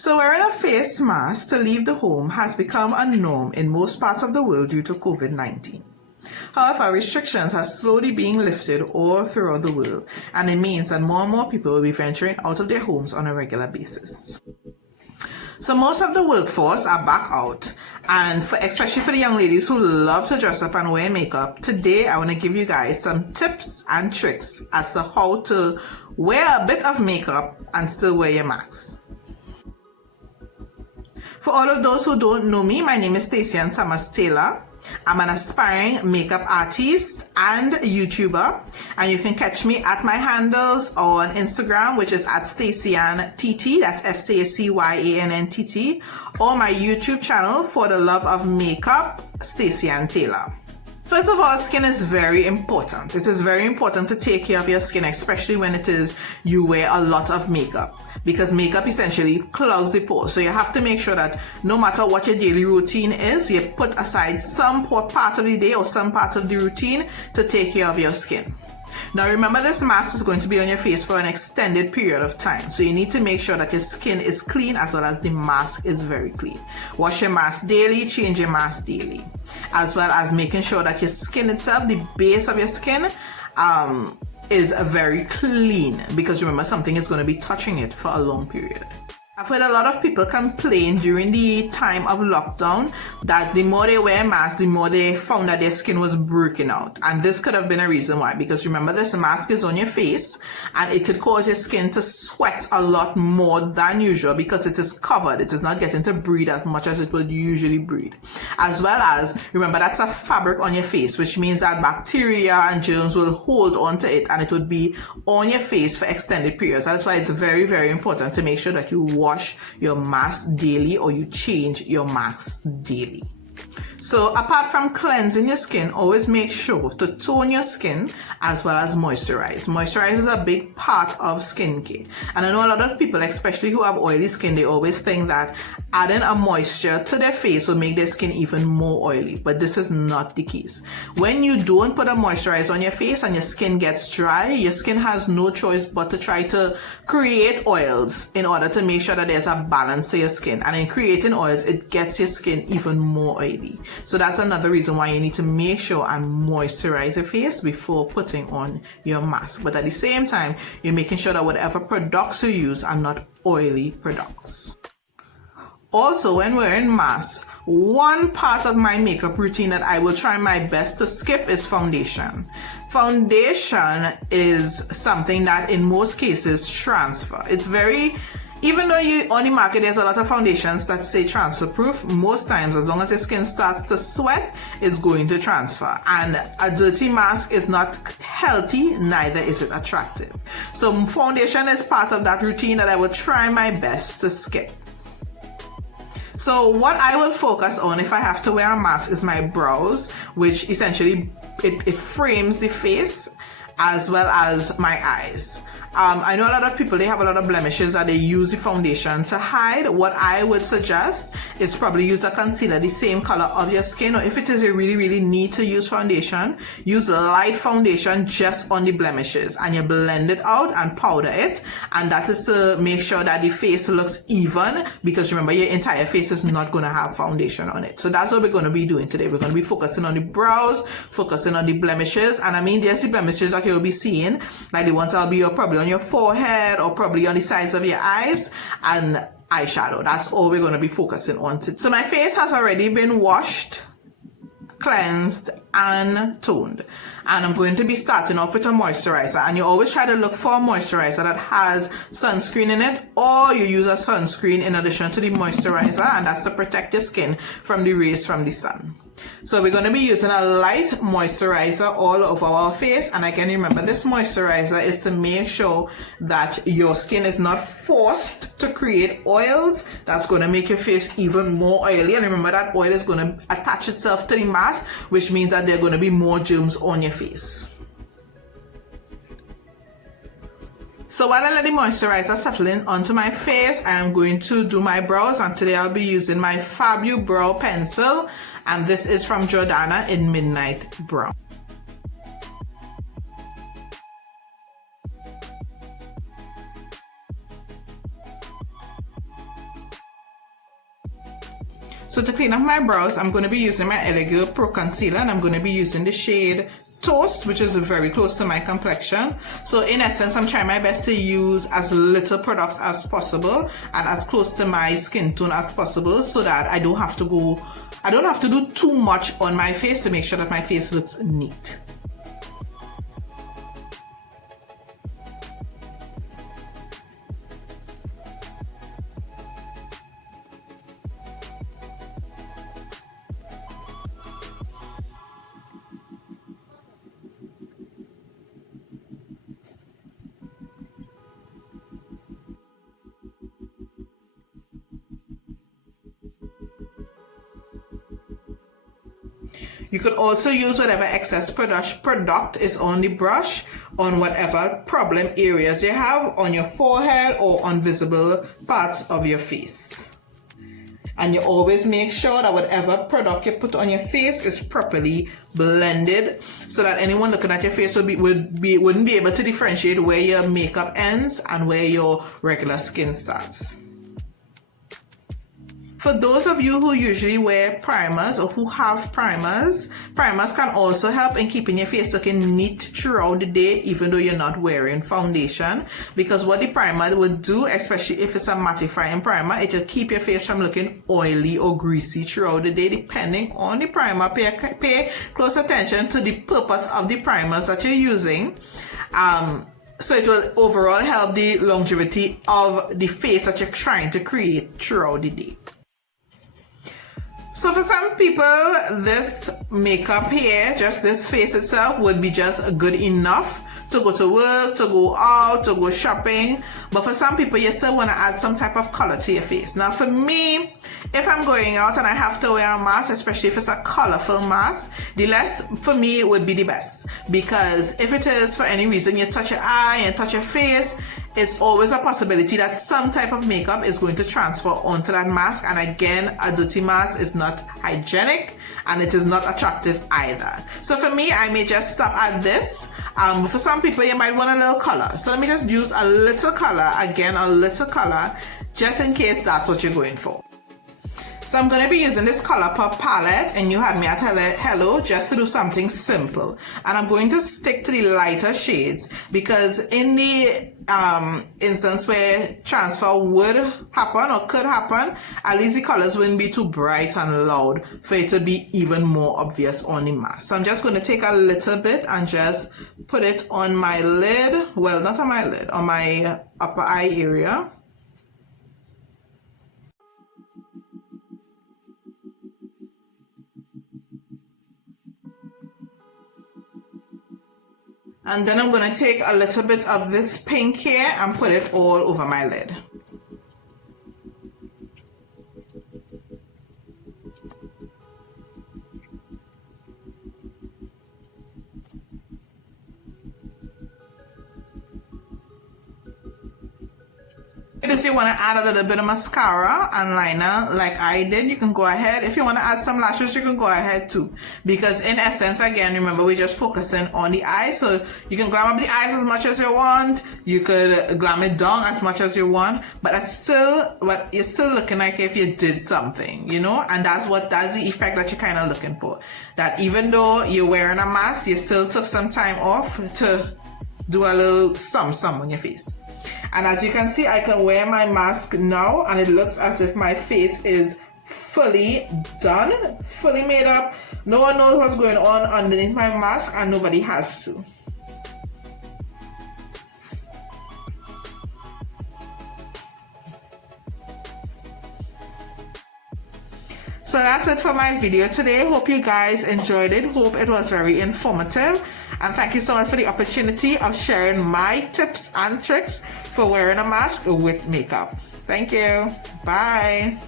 So wearing a face mask to leave the home has become a norm in most parts of the world due to COVID-19. However, restrictions are slowly being lifted all throughout the world, and it means that more and more people will be venturing out of their homes on a regular basis. So most of the workforce are back out, and especially for the young ladies who love to dress up and wear makeup, today I want to give you guys some tips and tricks as to how to wear a bit of makeup and still wear your mask. For all of those who don't know me, my name is Stacey Thomas Taylor. I'm an aspiring makeup artist and YouTuber, and you can catch me at my handles on Instagram, which is at StaceyannTT, that's StaceyAnnTT, or my YouTube channel, For the Love of Makeup, Stacey Ann Taylor. First of all, skin is very important. It is very important to take care of your skin, especially when you wear a lot of makeup, because makeup essentially clogs the pores. So you have to make sure that no matter what your daily routine is, you put aside some part of the day or some part of the routine to take care of your skin. Now remember, this mask is going to be on your face for an extended period of time, so you need to make sure that your skin is clean as well as the mask is very clean. Wash your mask daily, change your mask daily, as well as making sure that your skin itself, the base of your skin, is very clean, because remember, something is going to be touching it for a long period. I've heard a lot of people complain during the time of lockdown that the more they wear masks, the more they found that their skin was breaking out. And this could have been a reason why, because remember, this mask is on your face and it could cause your skin to sweat a lot more than usual because it is covered. It is not getting to breathe as much as it would usually breathe. As well as, remember, that's a fabric on your face, which means that bacteria and germs will hold onto it and it would be on your face for extended periods. That's why it's very, very important to make sure that you wash your mask daily or you change your mask daily. So apart from cleansing your skin, always make sure to tone your skin as well as moisturize. Moisturize is a big part of skincare. And I know a lot of people, especially who have oily skin, they always think that adding a moisture to their face will make their skin even more oily. But this is not the case. When you don't put a moisturizer on your face and your skin gets dry, your skin has no choice but to try to create oils in order to make sure that there's a balance to your skin. And in creating oils, it gets your skin even more oily. So that's another reason why you need to make sure and moisturize your face before putting on your mask. But at the same time, you're making sure that whatever products you use are not oily products. Also, when wearing masks, one part of my makeup routine that I will try my best to skip is foundation. Foundation is something that in most cases transfer. Even though on the market there's a lot of foundations that say transfer proof, most times as long as your skin starts to sweat, it's going to transfer. And a dirty mask is not healthy, neither is it attractive. So foundation is part of that routine that I will try my best to skip. So what I will focus on if I have to wear a mask is my brows, which essentially it frames the face, as well as my eyes. I know a lot of people, they have a lot of blemishes that they use the foundation to hide. What I would suggest is probably use a concealer the same color of your skin, or if it is you really need to use foundation, use light foundation just on the blemishes and you blend it out and powder it, and that is to make sure that the face looks even, because remember, your entire face is not going to have foundation on it. So that's what we're going to be doing today. We're going to be focusing on the brows, focusing on the blemishes, and I mean, there's the blemishes that you'll be seeing, like the ones that'll be probably on your forehead or probably on the sides of your eyes, and eyeshadow. That's all we're going to be focusing on today. So my face has already been washed, cleansed and toned, and I'm going to be starting off with a moisturizer. And you always try to look for a moisturizer that has sunscreen in it, or you use a sunscreen in addition to the moisturizer, and that's to protect your skin from the rays from the sun. So we're going to be using a light moisturizer all over our face, and again, remember, this moisturizer is to make sure that your skin is not forced to create oils that's going to make your face even more oily. And remember, that oil is going to attach itself to the mask, which means that there are going to be more germs on your face. So while I let the moisturizer settle in onto my face, I am going to do my brows, and today I'll be using my Fabu brow pencil, and this is from Jordana in Midnight Brown. So to clean up my brows, I'm going to be using my Elegant Pro Concealer, and I'm going to be using the shade Toast, which is very close to my complexion. So in essence, I'm trying my best to use as little products as possible and as close to my skin tone as possible, so that I don't have to do too much on my face to make sure that my face looks neat. You could also use whatever excess product is on the brush on whatever problem areas you have on your forehead or on visible parts of your face. And you always make sure that whatever product you put on your face is properly blended, so that anyone looking at your face wouldn't be able to differentiate where your makeup ends and where your regular skin starts. For those of you who usually wear primers or who have primers can also help in keeping your face looking neat throughout the day, even though you're not wearing foundation. Because what the primer would do, especially if it's a mattifying primer, it will keep your face from looking oily or greasy throughout the day, depending on the primer. Pay close attention to the purpose of the primers that you're using. So it will overall help the longevity of the face that you're trying to create throughout the day. So for some people, this makeup here, just this face itself, would be just good enough to go to work, to go out, to go shopping. But for some people, you still want to add some type of color to your face. Now for me, if I'm going out and I have to wear a mask, especially if it's a colorful mask, the less for me would be the best. Because if it is for any reason you touch your eye and touch your face, it's always a possibility that some type of makeup is going to transfer onto that mask. And again, a dirty mask is not hygienic and it is not attractive either. So for me, I may just stop at this. But for some people, you might want a little color. So let me just use a little color, again, a little color, just in case that's what you're going for. So I'm going to be using this ColourPop palette, and you had me at hello, just to do something simple. And I'm going to stick to the lighter shades, because in the instance where transfer would happen or could happen, at least the colors wouldn't be too bright and loud for it to be even more obvious on the mask. So I'm just going to take a little bit and just put it on my lid. Well, not on my lid, on my upper eye area. And then I'm going to take a little bit of this pink here and put it all over my lid. If you want to add a little bit of mascara and liner like I did, you can go ahead. If you want to add some lashes, you can go ahead too. Because in essence, again, remember, we're just focusing on the eyes. So you can glam up the eyes as much as you want. You could glam it down as much as you want. But you're still looking like if you did something, you know? And that's the effect that you're kind of looking for. That even though you're wearing a mask, you still took some time off to do a little some on your face. And as you can see, I can wear my mask now, and it looks as if my face is fully done, fully made up. No one knows what's going on underneath my mask, and nobody has to. So that's it for my video today. Hope you guys enjoyed it. Hope it was very informative. And thank you so much for the opportunity of sharing my tips and tricks for wearing a mask with makeup. Thank you. Bye.